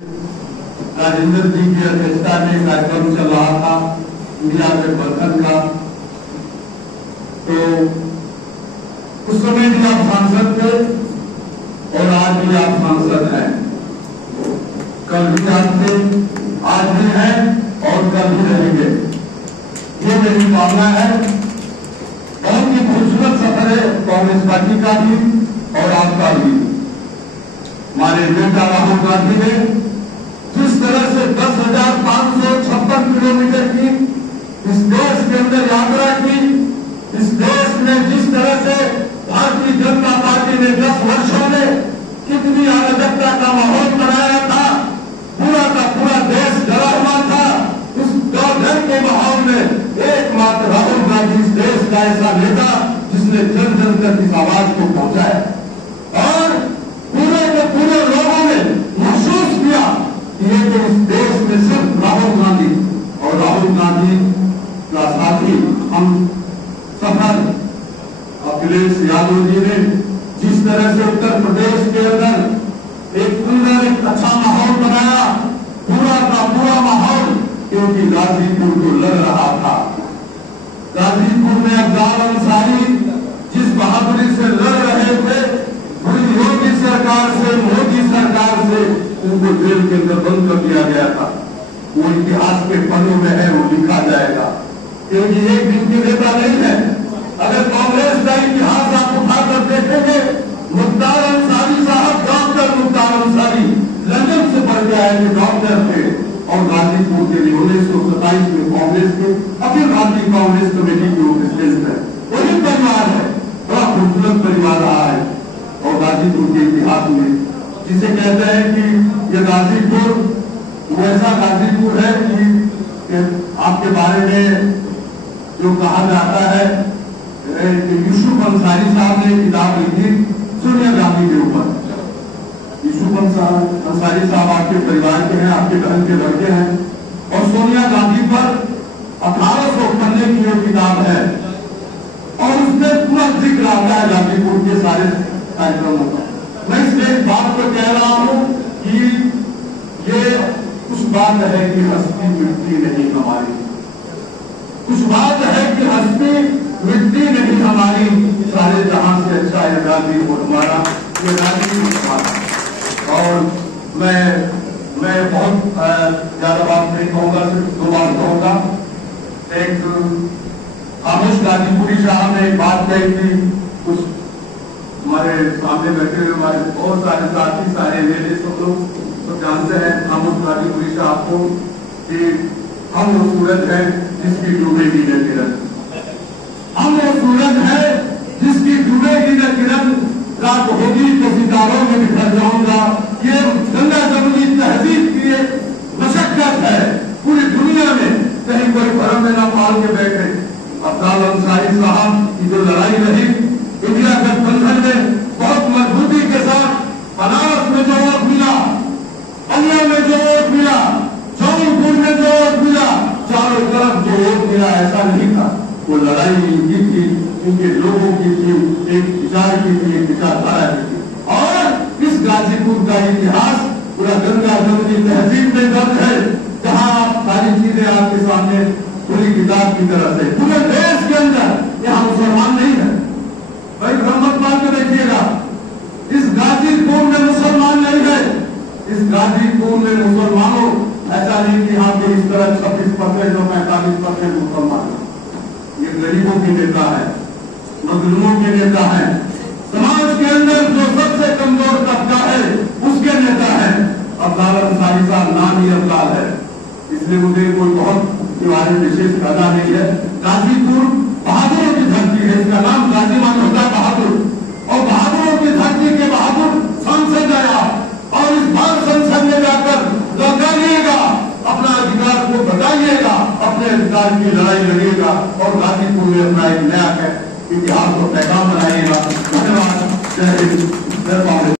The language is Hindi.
राजेंद्र जी की अध्यक्षता में कार्यक्रम चल रहा था इंडिया में बर्तन का। तो उस समय भी आप सांसद थे और आज भी आप सांसद हैं। कल भी आप थे, आज भी हैं और कल भी रहेंगे। ये मेरी भावना है। बहुत ही खूबसूरत सफर है कांग्रेस पार्टी का भी और आपका भी। हमारे नेता राहुल गांधी ने जिस तरह से 10,556 किलोमीटर की इस देश के अंदर यात्रा की, इस देश में जिस तरह से भारतीय जनता पार्टी ने 10 वर्षों में कितनी अराजकता का माहौल बनाया था, पूरा का पूरा देश डरा हुआ था। उस डर के माहौल में एकमात्र राहुल गांधी इस देश का ऐसा नेता जिसने जन जन तक इस आवाज को पहुंचाया और पूरे के पूरे लोगों ने महसूस किया कि ये तो इस देश में सिर्फ राहुल गांधी और राहुल गांधी का साथी हम सफल अखिलेश यादव जी ने जिस तरह से उत्तर प्रदेश के अंदर एक सुंदर एक अच्छा माहौल बनाया, पूरा का पूरा माहौल, क्योंकि गाजीपुर को लग रहा था। गाजीपुर में अफजाल अंसारी जिस बहादुरी से लड़ रहे थे, पूरी योगी सरकार से, मोदी सरकार से उनको जेल के अंदर बंद कर दिया गया था। वो इतिहास के पन्नों में है, वो लिखा जाएगा, क्योंकि एक दिन की नेता नहीं है। अगर कांग्रेस का इतिहास आप उठाकर देखेंगे, मुख्तार अंसारी साहब, डॉक्टर मुख्तार अंसारी लंदन से पढ़ के आए थे, डॉक्टर थे और गाजीपुर के लिए 1927 में कांग्रेस के अखिल भारतीय कांग्रेस कमेटी के प्रेसिडेंट है। वही परिवार है, बड़ा खूबसूरत परिवार रहा है। और गाजीपुर के इतिहास में जिसे कहते हैं कि ये गाजीपुर वैसा गाजीपुर है कि आपके बारे में जो कहा जाता है कि यूसुफ अंसारी साहब ने किताब लिखी सोनिया गांधी के ऊपर। यूसुफ अंसारी साहब आपके परिवार के हैं, आपके बहन के लड़के हैं और सोनिया गांधी पर 1800 पन्ने की वो किताब है और उसमें पूरा जिक्र आता है गाजीपुर के सारे कार्यक्रमों का। मैं इसलिए इस बात को कह रहा हूं कि ये कुछ बात है कि हस्ती मिटती नहीं हमारी, कुछ बात है कि हस्ती मिटती नहीं हमारी, सारे जहां से अच्छा है गाजीपुर हमारा, ये गाजीपुर हमारा। और मैं बहुत ज्यादा बात नहीं कहूंगा, सिर्फ 2 बात कहूंगा। एक खामोश गाजीपुरी साहब ने एक बात कही थी, कुछ हमारे सामने बैठे हुए हमारे बहुत सारे साथी, सारे मेरे सब लोग तो जानते हैं खामोश गाजीपुरी साहब को कि हम वो सूरज है जिसकी डूबेगी न किरण, हम वो सूरज है जिसकी डूबेगी न किरण, रात होगी तो सितारों में बिखर जाऊंगा। ये गंगा जमुनी तहजीब की एक मशक्कत है पूरी दुनिया में, कहीं कोई भरम में ना पाल के बैठे। अफजाल अंसारी साहब की जो लड़ाई रही इंडिया गठबंधन में बहुत मजबूती के साथ, बनारस में जो वोट मिला, बलिया में जो वोट मिला, जौनपुर में जो वोट मिला, चारों तरफ जो वोट मिला, ऐसा नहीं था। वो लड़ाई इनकी थी, इनके लोगों की थी, एक विचार की थी, एक विचारधारा की थी। और इस गाजीपुर का इतिहास पूरा गंगा जमुनी तहजीब में दर्ज है, जहाँ आप सारी चीजें आपके सामने पूरी किताब की तरह से पूरे देश के अंदर यहाँ मुसलमान नहीं है। भाई ब्रह्मत मान के देखिएगा, इस गाजीपुर में मुसलमान नहीं है। इस गाजीपुर में मुसलमानों ऐसा नहीं कि यहाँ पे इस तरह 26% और 45% मुसलमान है। ये गरीबों के नेता है, मजलूमों के नेता है, समाज के अंदर जो सबसे कमजोर तबका है उसके नेता है। अफजाल अंसारी साहब नाम ही अफजाल है, इसलिए मुझे कोई बहुत के बारे में विशेष कहना नहीं है। गाजीपुर बहादुरों की धरती है, इसका नाम गाजी मान होता है बहादुर, और बहादुरों की धरती के बहादुर सांसद आया और इस बार संसद में जाकर लड़ाइएगा, अपना अधिकार को बताइएगा, अपने अधिकार की लड़ाई लड़िएगा और गाजीपुर में अपना एक नया इतिहास को पैगाम बनाइएगा। धन्यवाद। जय हिंद, जय भारत।